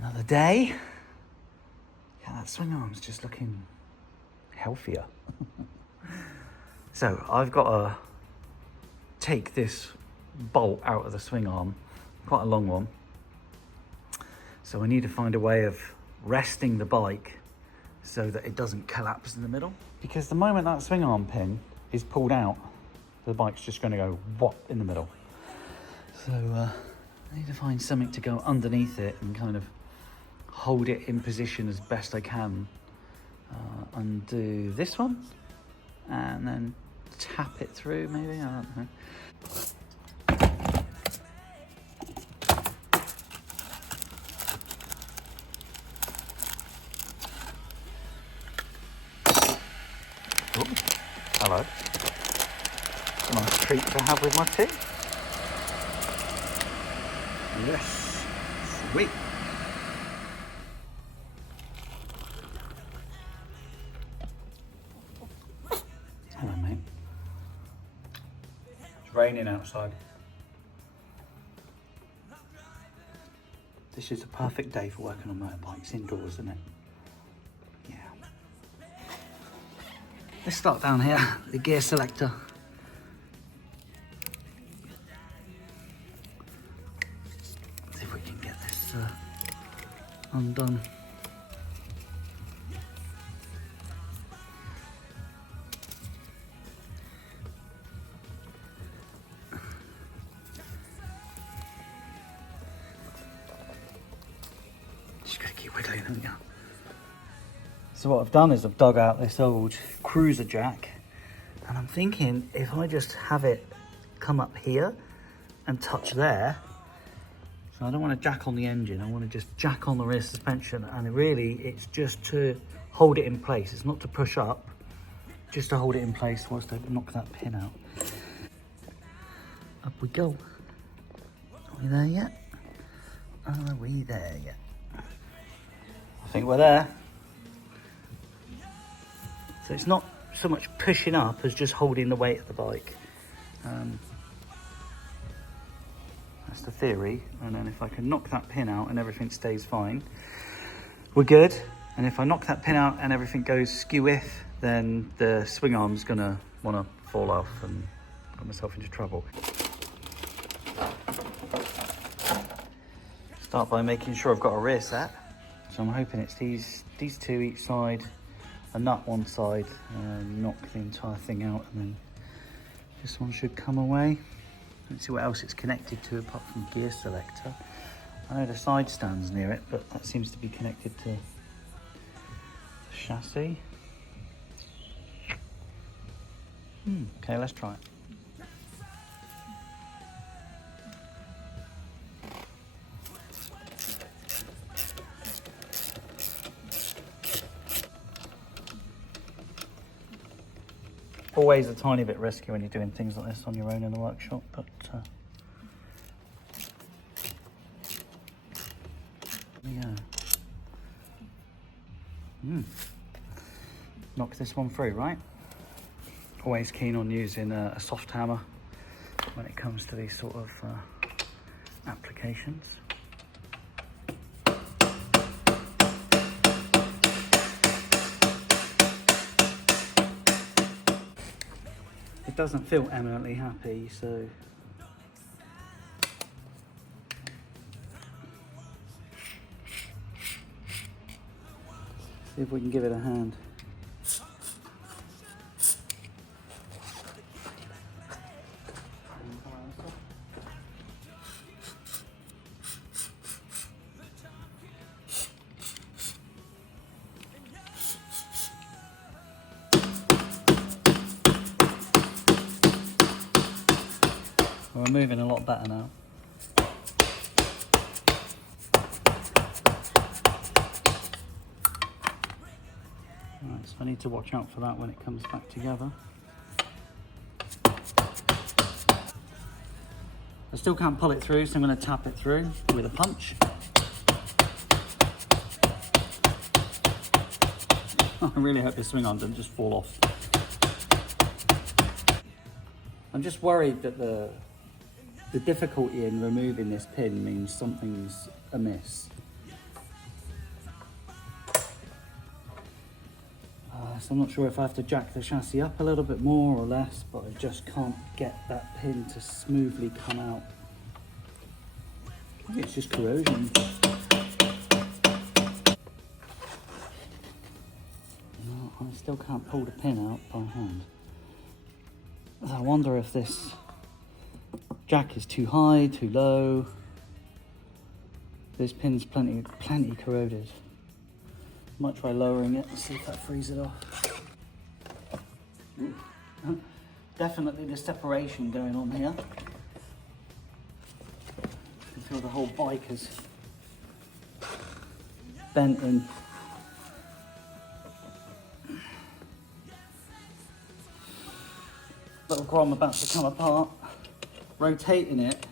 Another day. Yeah, that swing arm's just looking healthier. So I've got to take this bolt out of the swing arm, quite a long one. So I need to find a way of resting the bike so that it doesn't collapse in the middle. Because the moment that swing arm pin is pulled out, the bike's just going to go whop in the middle. So I need to find something to go underneath it and kind of hold it in position as best I can. Undo this one and then tap it through, maybe, I don't know. Ooh, hello. It's a nice treat to have with my tea. Yes, sweet. Hello, mate. It's raining outside. This is a perfect day for working on motorbikes indoors, isn't it? Yeah. Let's start down here, the gear selector. See if we can get this undone. Just gotta keep wiggling, haven't you? So what I've done is I've dug out this old cruiser jack, and I'm thinking if I just have it come up here and touch there, so I don't want to jack on the engine, I want to just jack on the rear suspension, and really it's just to hold it in place. It's not to push up, just to hold it in place whilst I knock that pin out. Up we go. Are we there yet? Are we there yet? I think we're there. So it's not so much pushing up as just holding the weight of the bike. That's the theory. And then if I can knock that pin out and everything stays fine, we're good. And if I knock that pin out and everything goes skew-with, then the swing arm's gonna wanna fall off and get myself into trouble. Start by making sure I've got a rear set. So I'm hoping it's these two each side, a nut one side, and knock the entire thing out, and then this one should come away. Let's see what else it's connected to apart from gear selector. I know the side stand's near it, but that seems to be connected to the chassis. Okay, let's try it. Always a tiny bit risky when you're doing things like this on your own in the workshop, but yeah. Knock this one through, right? Always keen on using a soft hammer when it comes to these sort of applications. It doesn't feel eminently happy, so see if we can give it a hand. We're moving a lot better now. Right, so I need to watch out for that when it comes back together. I still can't pull it through, so I'm going to tap it through with a punch. I really hope this swing arm doesn't just fall off. I'm just worried that the difficulty in removing this pin means something's amiss. So I'm not sure if I have to jack the chassis up a little bit more or less, but I just can't get that pin to smoothly come out. I think it's just corrosion. No, I still can't pull the pin out by hand. So I wonder if this jack is too high, too low. This pin's plenty corroded. Might try lowering it and see if that frees it off. Definitely the separation going on here. I can feel the whole bike is bent in. Little Grom about to come apart. Rotating it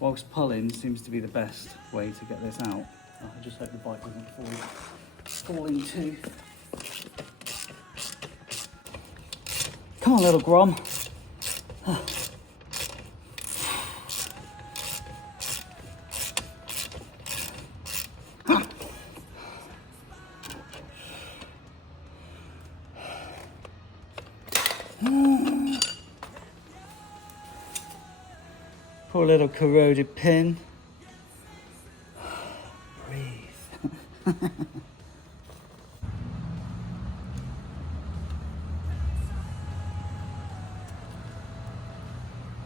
whilst pulling seems to be the best way to get this out. Oh, I just hope the bike doesn't fall in two. Come on, little Grom. Poor little corroded pin. Breathe.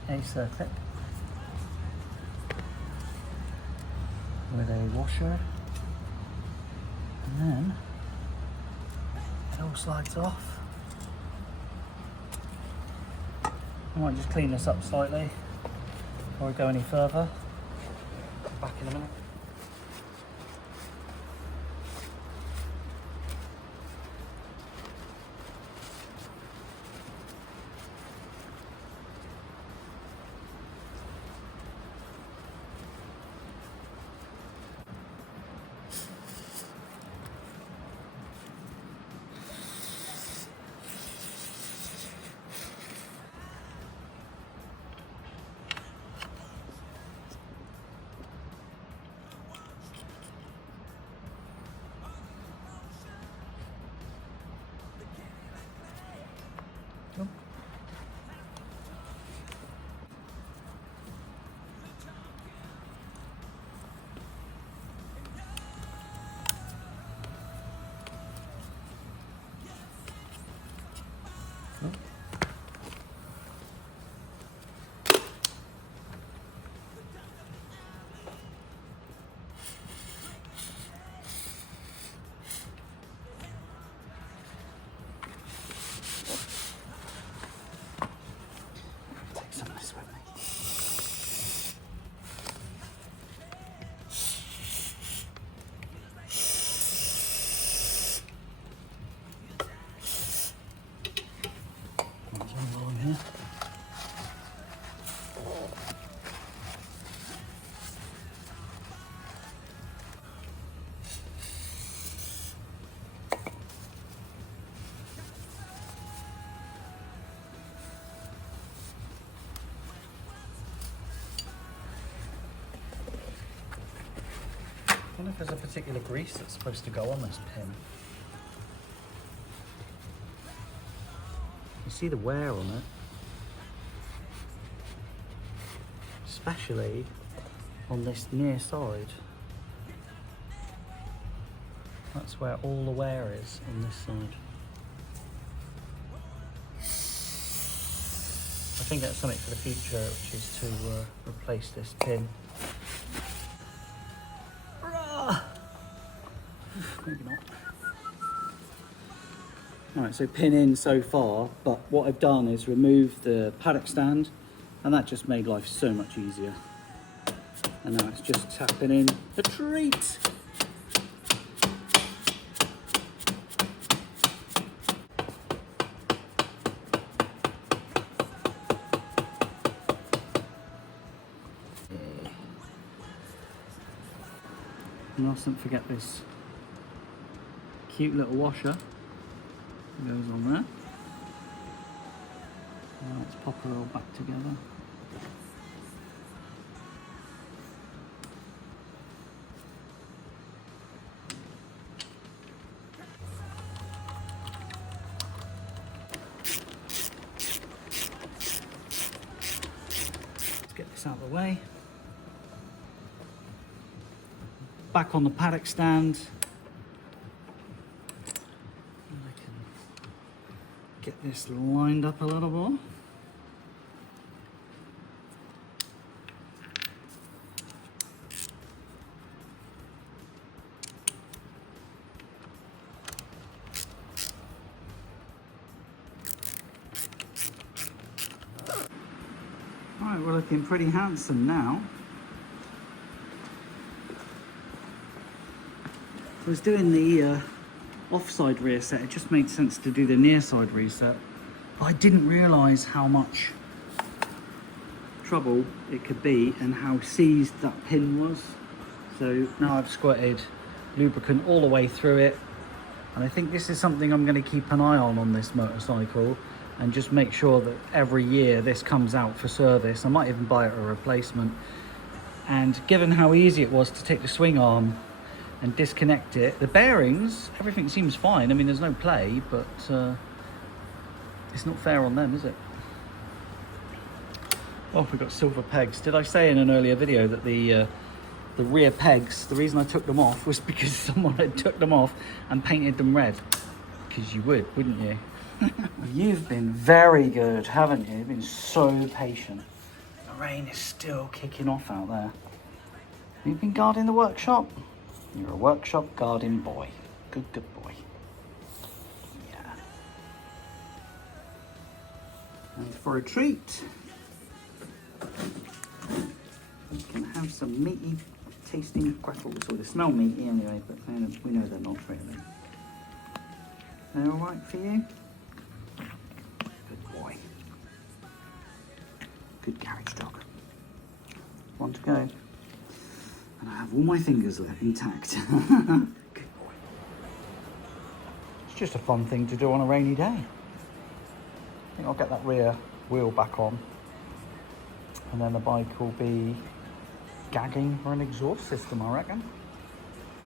A circuit with a washer, and then it all slides off. I might just clean this up slightly before we go any further. Back in a minute. I wonder if there's a particular grease that's supposed to go on this pin. You see the wear on it, especially on this near side. That's where all the wear is on this side. I think that's something for the future, which is to replace this pin. Maybe not. Alright, so pin in so far, but what I've done is remove the paddock stand, and that just made life so much easier. And now it's just tapping in a treat. And mustn't forget this cute little washer goes on there. Now let's pop her all back together. this out of the way. Back on the paddock stand. And I can get this lined up a little more. Right, we're looking pretty handsome now. I was doing the offside rear set. It just made sense to do the near side reset. But I didn't realise how much trouble it could be and how seized that pin was. So now I've squirted lubricant all the way through it. And I think this is something I'm going to keep an eye on this motorcycle, and just make sure that every year this comes out for service. I might even buy it a replacement. And given how easy it was to take the swing arm and disconnect it, the bearings, everything seems fine. I mean, there's no play, but it's not fair on them, is it? Oh, we've got silver pegs. Did I say in an earlier video that the rear pegs, the reason I took them off was because someone had took them off and painted them red? Because you would, wouldn't you? You've been very good, haven't you? You've been so patient. The rain is still kicking off out there. You've been guarding the workshop? You're a workshop guarding boy. Good boy. Yeah. And for a treat, we can have some meaty tasting grapples. Well, they smell meaty anyway, but we know they're not really. They're all right for you? Good boy. Good carriage dog. One to go. And I have all my fingers left intact. Good boy. It's just a fun thing to do on a rainy day. I think I'll get that rear wheel back on, and then the bike will be gagging for an exhaust system, I reckon.